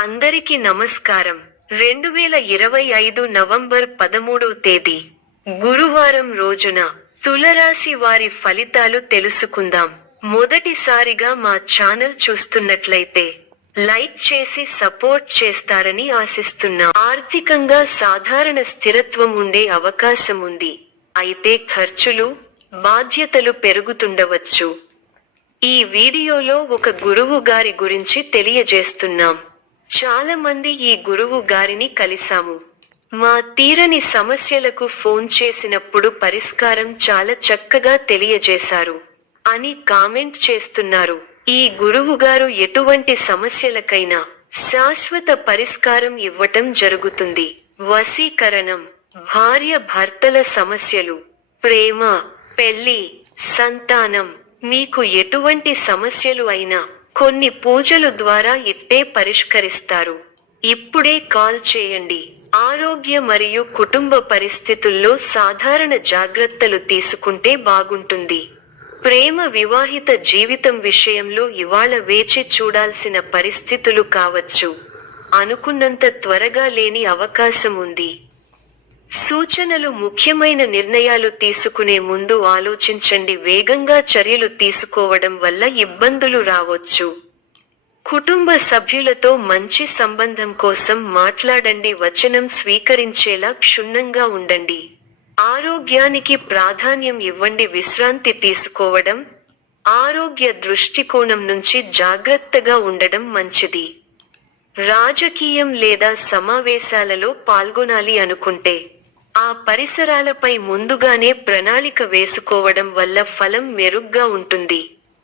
అందరికి నమస్కారం. 2025 నవంబర్ 13వ తేదీ గురువారం రోజున తులరాశి వారి ఫలితాలు తెలుసుకుందాం. మొదటిసారిగా మా ఛానల్ చూస్తున్నట్లయితే లైక్ చేసి సపోర్ట్ చేస్తారని ఆశిస్తున్నాం. ఆర్థికంగా సాధారణ స్థిరత్వం ఉండే అవకాశం ఉంది. అయితే ఖర్చులు, బాధ్యతలు పెరుగుతుండవచ్చు. ఈ వీడియోలో ఒక గురువు గారి గురించి తెలియజేస్తున్నాం. చాలా మంది ఈ గురువు గారిని కలిసాము. మా తీరని సమస్యలకు ఫోన్ చేసినప్పుడు పరిష్కారం చాలా చక్కగా తెలియజేశారు అని కామెంట్ చేస్తున్నారు. ఈ గురువు గారు ఎటువంటి సమస్యలకైనా శాశ్వత పరిష్కారం ఇవ్వటం జరుగుతుంది. వశీకరణం, భార్య భర్తల సమస్యలు, ప్రేమ, పెళ్లి, సంతానం, మీకు ఎటువంటి సమస్యలు అయినా కొన్ని పూజలు ద్వారా ఇట్టే పరిష్కరిస్తారు. ఇప్పుడే కాల్ చేయండి. ఆరోగ్య మరియు కుటుంబ పరిస్థితుల్లో సాధారణ జాగ్రత్తలు తీసుకుంటే బాగుంటుంది. ప్రేమ, వివాహిత జీవితం విషయంలో ఇవాళ వేచి చూడాల్సిన పరిస్థితులు కావచ్చు. అనుకున్నంత త్వరగా లేని అవకాశం ఉంది. సూచనలు: ముఖ్యమైన నిర్ణయాలు తీసుకునే ముందు ఆలోచించండి. వేగంగా చర్యలు తీసుకోవడం వల్ల ఇబ్బందులు రావచ్చు. కుటుంబ సభ్యులతో మంచి సంబంధం కోసం మాట్లాడండి. వచనం స్వీకరించేలా క్షుణ్ణంగా ఉండండి. ఆరోగ్యానికి ప్రాధాన్యం ఇవ్వండి. విశ్రాంతి తీసుకోవడం, ఆరోగ్య దృష్టికోణం నుంచి జాగ్రత్తగా ఉండడం మంచిది. రాజకీయం లేదా సమావేశాలలో పాల్గొనాలి అనుకుంటే ఆ పరిసరాలపై ముందుగానే ప్రణాళిక వేసుకోవడం వల్ల ఫలం మెరుగ్గా ఉంటుంది.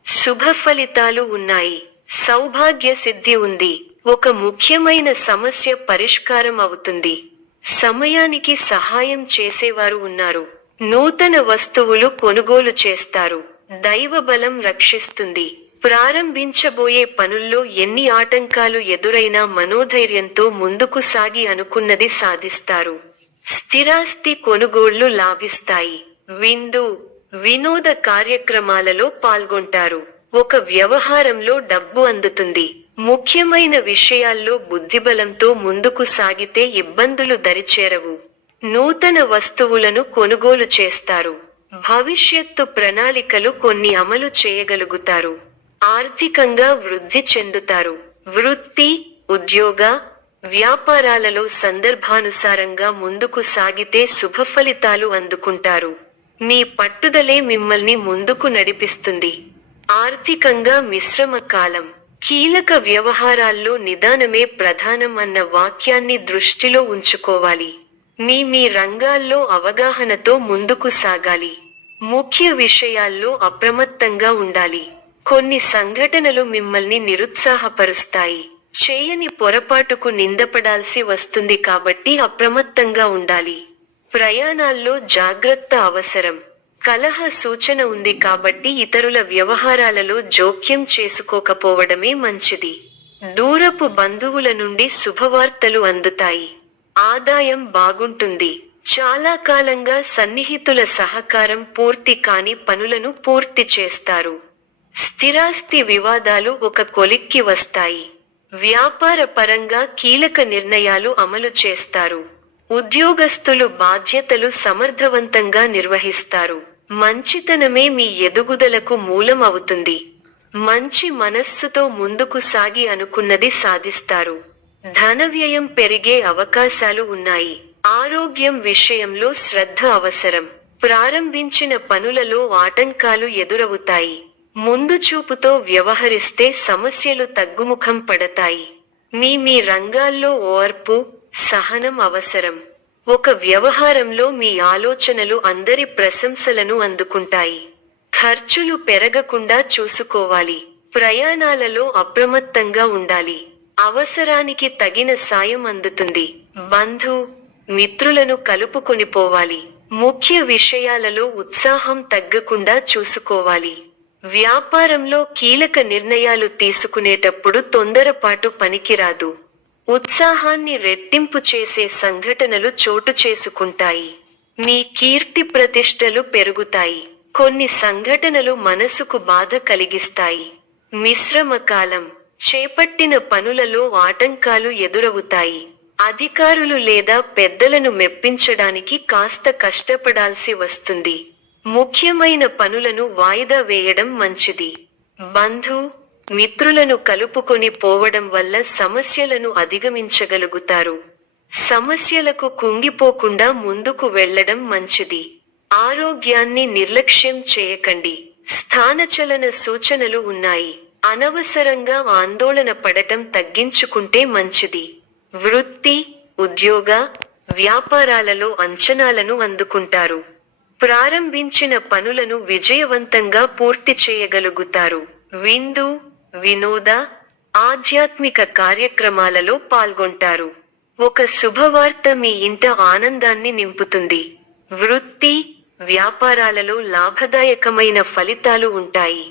శుభ ఫలితాలు ఉన్నాయి. సౌభాగ్య సిద్ధి ఉంది. ఒక ముఖ్యమైన సమస్య పరిష్కారం అవుతుంది. సమయానికి సహాయం చేసేవారు ఉన్నారు. నూతన వస్తువులు కొనుగోలు చేస్తారు. దైవబలం రక్షిస్తుంది. ప్రారంభించబోయే పనుల్లో ఎన్ని ఆటంకాలు ఎదురైనా మనోధైర్యంతో ముందుకు సాగి అనుకున్నది సాధిస్తారు. స్థిరాస్తి కొనుగోళ్లు లాభిస్తాయి. విందు, వినోద కార్యక్రమాలలో పాల్గొంటారు. ఒక వ్యవహారంలో డబ్బు అందుతుంది. ముఖ్యమైన విషయాల్లో బుద్ధిబలంతో ముందుకు సాగితే ఇబ్బందులు దరిచేరవు. నూతన వస్తువులను కొనుగోలు చేస్తారు. భవిష్యత్తు ప్రణాళికలు కొన్ని అమలు చేయగలుగుతారు. ఆర్థికంగా వృద్ధి చెందుతారు. వృత్తి, ఉద్యోగ, వ్యాపారాలలో సందర్భానుసారంగా ముందుకు సాగితే శుభఫలితాలు అందుకుంటారు. మీ పట్టుదలే మిమ్మల్ని ముందుకు నడిపిస్తుంది. ఆర్థికంగా మిశ్రమ కాలం. కీలక వ్యవహారాల్లో నిదానమే ప్రధానం అన్న వాక్యాన్ని దృష్టిలో ఉంచుకోవాలి. మీ రంగాల్లో అవగాహనతో ముందుకు సాగాలి. ముఖ్య విషయాల్లో అప్రమత్తంగా ఉండాలి. కొన్ని సంఘటనలు మిమ్మల్ని నిరుత్సాహపరుస్తాయి. చేయని పొరపాటుకు నిందపడాల్సి వస్తుంది కాబట్టి అప్రమత్తంగా ఉండాలి. ప్రయాణాల్లో జాగ్రత్త అవసరం. కలహ సూచన ఉంది కాబట్టి ఇతరుల వ్యవహారాలలో జోక్యం చేసుకోకపోవడమే మంచిది. దూరపు బంధువుల నుండి శుభవార్తలు అందుతాయి. ఆదాయం బాగుంటుంది. చాలా కాలంగా సన్నిహితుల సహకారం పూర్తి కాని పనులను పూర్తి చేస్తారు. స్థిరాస్తి వివాదాలు ఒక కొలిక్కి వస్తాయి. వ్యాపార పరంగా కీలక నిర్ణయాలు అమలు చేస్తారు. ఉద్యోగస్తులు బాధ్యతలు సమర్థవంతంగా నిర్వహిస్తారు. మంచితనమే మీ ఎదుగుదలకు మూలం అవుతుంది. మంచి మనస్సుతో ముందుకు సాగి అనుకున్నది సాధిస్తారు. ధన వ్యయం పెరిగే అవకాశాలు ఉన్నాయి. ఆరోగ్యం విషయంలో శ్రద్ధ అవసరం. ప్రారంభించిన పనులలో ఆటంకాలు ఎదురవుతాయి. ముందు చూపుతో వ్యవహరిస్తే సమస్యలు తగ్గుముఖం పడతాయి. మీ రంగాల్లో ఓర్పు, సహనం అవసరం. ఒక వ్యవహారంలో మీ ఆలోచనలు అందరి ప్రశంసలను అందుకుంటాయి. ఖర్చులు పెరగకుండా చూసుకోవాలి. ప్రయాణాలలో అప్రమత్తంగా ఉండాలి. అవసరానికి తగిన సాయం అందుతుంది. బంధు, మిత్రులను కలుపుకొనిపోవాలి. ముఖ్య విషయాలలో ఉత్సాహం తగ్గకుండా చూసుకోవాలి. వ్యాపారంలో కీలక నిర్ణయాలు తీసుకునేటప్పుడు తొందరపాటు పనికిరాదు. ఉత్సాహాన్ని రెట్టింపు చేసే సంఘటనలు చోటు చేసుకుంటాయి. మీ కీర్తి ప్రతిష్టలు పెరుగుతాయి. కొన్ని సంఘటనలు మనసుకు బాధ కలిగిస్తాయి. మిశ్రమ కాలం. చేపట్టిన పనులలో ఆటంకాలు ఎదురవుతాయి. అధికారులు లేదా పెద్దలను మెప్పించడానికి కాస్త కష్టపడాల్సి వస్తుంది. ముఖ్యమైన పనులను వాయిదా వేయడం మంచిది. బంధు, మిత్రులను కలుపుకొని పోవడం వల్ల సమస్యలను అధిగమించగలుగుతారు. సమస్యలకు కుంగిపోకుండా ముందుకు వెళ్లడం మంచిది. ఆరోగ్యాన్ని నిర్లక్ష్యం చేయకండి. స్థానచలన సూచనలు ఉన్నాయి. అనవసరంగా ఆందోళన పడటం తగ్గించుకుంటే మంచిది. వృత్తి, ఉద్యోగ, వ్యాపారాలలో అంచనాలను అందుకుంటారు. ప్రారంభించిన పనులను విజయవంతంగా పూర్తి చేయగలుగుతారు. విందు, వినోద, ఆధ్యాత్మిక కార్యక్రమాలలో పాల్గొంటారు. ఒక శుభవార్త మీ ఇంట ఆనందాన్ని నింపుతుంది. వృత్తి, వ్యాపారాలలో లాభదాయకమైన ఫలితాలు ఉంటాయి.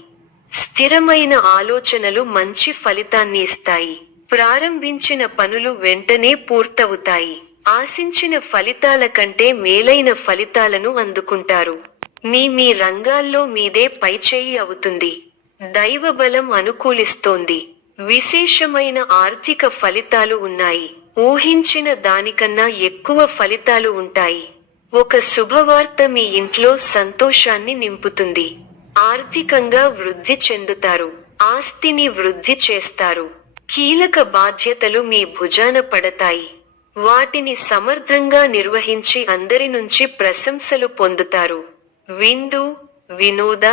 స్థిరమైన ఆలోచనలు మంచి ఫలితాన్ని ఇస్తాయి. ప్రారంభించిన పనులు వెంటనే పూర్తవుతాయి. ఆశించిన ఫలితాల కంటే మేలైన ఫలితాలను అందుకుంటారు. మీ రంగాల్లో మీదే పైచేయి అవుతుంది. దైవబలం అనుకూలిస్తోంది. విశేషమైన ఆర్థిక ఫలితాలు ఉన్నాయి. ఊహించిన దానికన్నా ఎక్కువ ఫలితాలు ఉంటాయి. ఒక శుభవార్త మీ ఇంట్లో సంతోషాన్ని నింపుతుంది. ఆర్థికంగా వృద్ధి చెందుతారు. ఆస్తిని వృద్ధి చేస్తారు. కీలక బాధ్యతలు మీ భుజాన పడతాయి. వాటిని సమర్థంగా నిర్వహించి అందరి నుంచి ప్రశంసలు పొందుతారు. విందు, వినోద,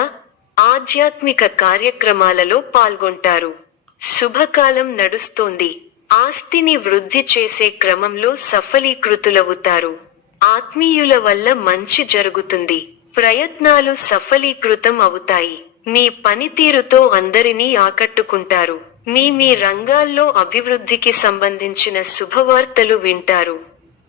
ఆధ్యాత్మిక కార్యక్రమాలలో పాల్గొంటారు. శుభకాలం నడుస్తోంది. ఆస్తిని వృద్ధి చేసే క్రమంలో సఫలీకృతులవుతారు. ఆత్మీయుల వల్ల మంచి జరుగుతుంది. ప్రయత్నాలు సఫలీకృతం అవుతాయి. మీ పనితీరుతో అందరినీ ఆకట్టుకుంటారు. మీ రంగాల్లో అభివృద్ధికి సంబంధించిన శుభవార్తలు వింటారు.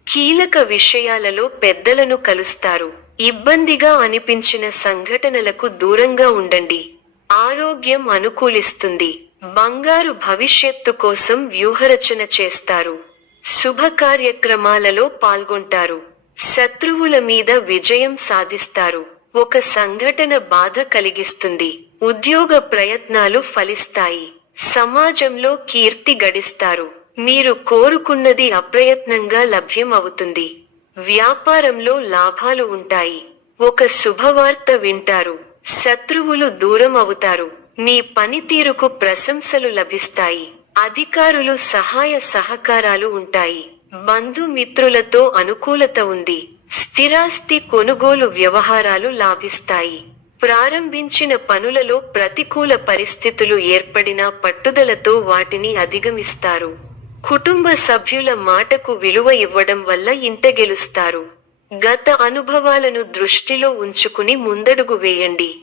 కీలక విషయాలలో పెద్దలను కలుస్తారు. ఇబ్బందిగా అనిపించిన సంఘటనలకు దూరంగా ఉండండి. ఆరోగ్యం అనుకూలిస్తుంది. బంగారు భవిష్యత్తు కోసం వ్యూహరచన చేస్తారు. శుభ కార్యక్రమాలలో పాల్గొంటారు. శత్రువుల మీద విజయం సాధిస్తారు. ఒక సంఘటన బాధ కలిగిస్తుంది. ఉద్యోగ ప్రయత్నాలు ఫలిస్తాయి. సమాజంలో కీర్తి గడిస్తారు. మీరు కోరుకున్నది అప్రయత్నంగా లభ్యం అవుతుంది. వ్యాపారంలో లాభాలు ఉంటాయి. ఒక శుభవార్త వింటారు. శత్రువులు దూరం అవుతారు. మీ పనితీరుకు ప్రశంసలు లభిస్తాయి. అధికారులు సహాయ సహకారాలు ఉంటాయి. బంధుమిత్రులతో అనుకూలత ఉంది. స్థిరాస్తి కొనుగోలు వ్యవహారాలు లాభిస్తాయి. ప్రారంభించిన పనులలో ప్రతికూల పరిస్థితులు ఏర్పడినా పట్టుదలతో వాటిని అధిగమిస్తారు. కుటుంబ సభ్యుల మాటకు విలువ ఇవ్వడం వల్ల ఇంట గెలుస్తారు. గత అనుభవాలను దృష్టిలో ఉంచుకుని ముందడుగు వేయండి.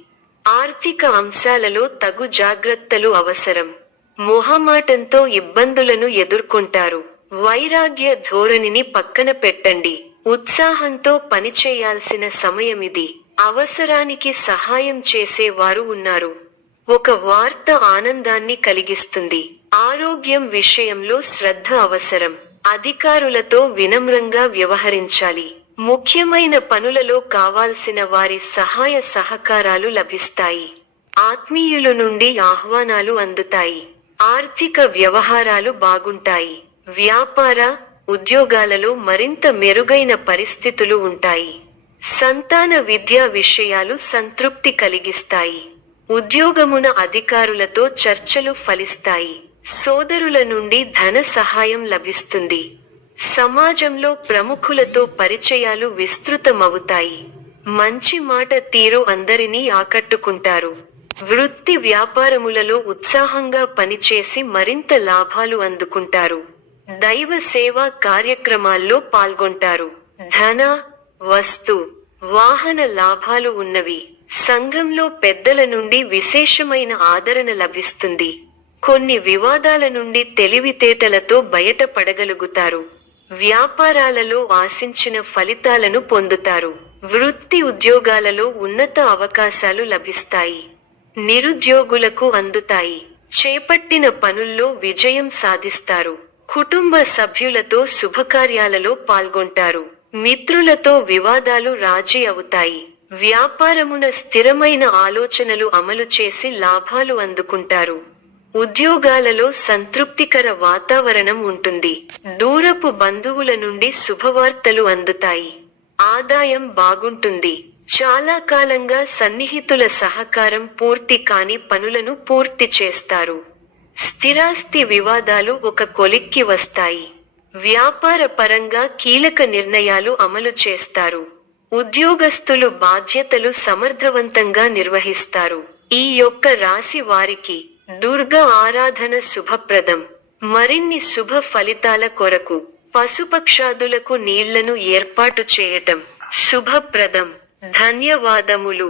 ఆర్థిక అంశాలలో తగు జాగ్రత్తలు అవసరం. మొహమాటంతో ఇబ్బందులను ఎదుర్కొంటారు. వైరాగ్య ధోరణిని పక్కన పెట్టండి. ఉత్సాహంతో పనిచేయాల్సిన సమయమిది. అవసరానికి సహాయం చేసేవారు ఉన్నారు. ఒక వార్త ఆనందాన్ని కలిగిస్తుంది. ఆరోగ్యం విషయంలో శ్రద్ధ అవసరం. అధికారులతో వినమ్రంగా వ్యవహరించాలి. ముఖ్యమైన పనులలో కావాల్సిన వారి సహాయ సహకారాలు లభిస్తాయి. ఆత్మీయుల నుండి ఆహ్వానాలు అందుతాయి. ఆర్థిక వ్యవహారాలు బాగుంటాయి. వ్యాపార, ఉద్యోగాలలో మరింత మెరుగైన పరిస్థితులు ఉంటాయి. సంతాన విద్యా విషయాలు సంతృప్తి కలిగిస్తాయి. ఉద్యోగమున అధికారులతో చర్చలు ఫలిస్తాయి. సోదరుల నుండి ధన సహాయం లభిస్తుంది. సమాజంలో ప్రముఖులతో పరిచయాలు విస్తృతమవుతాయి. మంచి మాట తీరు అందరినీ ఆకట్టుకుంటారు. వృత్తి వ్యాపారములలో ఉత్సాహంగా పనిచేసి మరింత లాభాలు అందుకుంటారు. దైవ సేవా కార్యక్రమాల్లో పాల్గొంటారు. ధన, వస్తు, వాహన లాభాలు ఉన్నవి. సంఘంలో పెద్దల నుండి విశేషమైన ఆదరణ లభిస్తుంది. కొన్ని వివాదాల నుండి తెలివితేటలతో బయటపడగలుగుతారు. వ్యాపారాలలో ఆశించిన ఫలితాలను పొందుతారు. వృత్తి ఉద్యోగాలలో ఉన్నత అవకాశాలు లభిస్తాయి. నిరుద్యోగులకు అందుతాయి. చేపట్టిన పనుల్లో విజయం సాధిస్తారు. కుటుంబ సభ్యులతో శుభకార్యాలలో పాల్గొంటారు. మిత్రులతో వివాదాలు రాజీ అవుతాయి. వ్యాపారమున స్థిరమైన ఆలోచనలు అమలు చేసి లాభాలు అందుకుంటారు. ఉద్యోగాలలో సంతృప్తికర వాతావరణం ఉంటుంది. దూరపు బంధువుల నుండి శుభవార్తలు అందుతాయి. ఆదాయం బాగుంటుంది. చాలా కాలంగా సన్నిహితుల సహకారం పూర్తి కాని పనులను పూర్తి చేస్తారు. స్థిరాస్తి వివాదాలు ఒక కొలిక్కి వస్తాయి. వ్యాపార పరంగా కీలక నిర్ణయాలు అమలు చేస్తారు. ఉద్యోగస్తులు బాధ్యతలు సమర్థవంతంగా నిర్వహిస్తారు. ఈ యొక్క రాశి వారికి దుర్గా ఆరాధన శుభప్రదం. మరిన్ని శుభ ఫలితాల కొరకు పశుపక్షాదులకు నీళ్లను ఏర్పాటు చేయటం శుభప్రదం. ధన్యవాదములు.